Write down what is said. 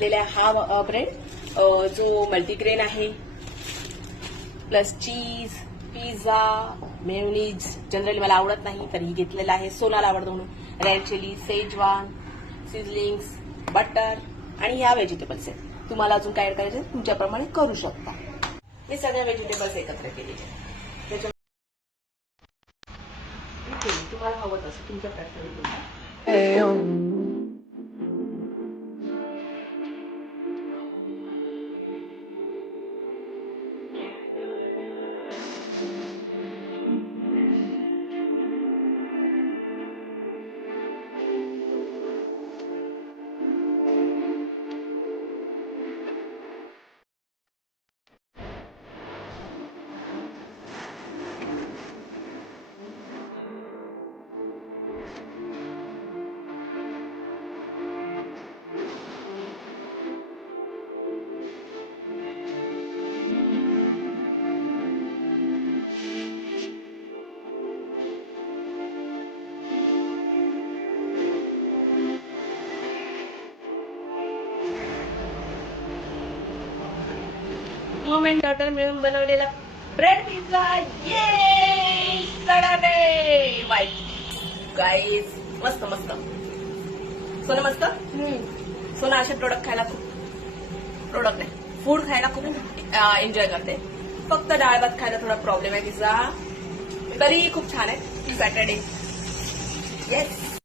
घेतलेला आहे हा ब्रेड जो मल्टीग्रेन आहे, प्लस चीज, पिझ्झा, मेयोनीज जनरली मला आवडत नाही तरीही घेतलेला आहे, सोनाला आवडतो म्हणून, रेड चिली, सेजवान, सिझलिंग्स, बटर आणि ह्या व्हेजिटेबल्स आहेत. तुम्हाला अजून काय करायचे तुमच्याप्रमाणे करू शकता. मी सगळ्या व्हेजिटेबल्स एकत्र केलेले त्याच्या तुम्हाला हवं तसं तुमच्या प्रेफरन्स. मॉम अँड डॉटर मिळून बनवलेला ब्रेड पिझ्झा. ये सडाने वाईट गाईज मस्त मस्त. सोनं मस्त. सोनं असे प्रोडक्ट खायला खूप फूड खायला खूप एन्जॉय करते. फक्त डाळ भात खायला थोडा प्रॉब्लेम आहे तिचा, तरीही खूप छान आहे. Saturday yes.